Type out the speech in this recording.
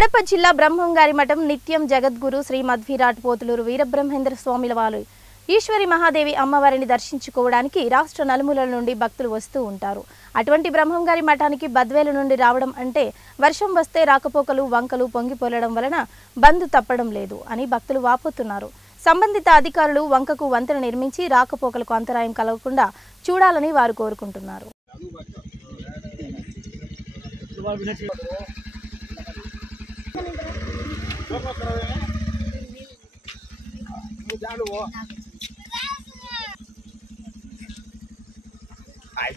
కడప జిల్లా బ్రహ్మంగారి మఠం నిత్యం జగద్గురు శ్రీ మధ్విరాట్ పోతులూరు వీరబ్రహ్మేంద్ర స్వామిల వారు ఈశ్వరి మహాదేవి అమ్మవారిని దర్శించుకోవడానికి రాష్ట్ర నలుమూలల నుండి భక్తులు వస్తూ ఉంటారు. అటువంటి బ్రహ్మంగారి మఠానికి బద్వేలు నుండి రావడం అంటే వర్షం వస్తే రాకపోకలు వంకలు పొంగిపోలడం వలన బంద్ తప్పడం లేదు అని భక్తులు వాపోతున్నారు. సంబంధిత అధికారులు వంకకు వంతెన నిర్మించి రాకపోకలకు అంతరాయం కలగకుండా చూడాలని వారు కోరుకుంటున్నారు. Ay,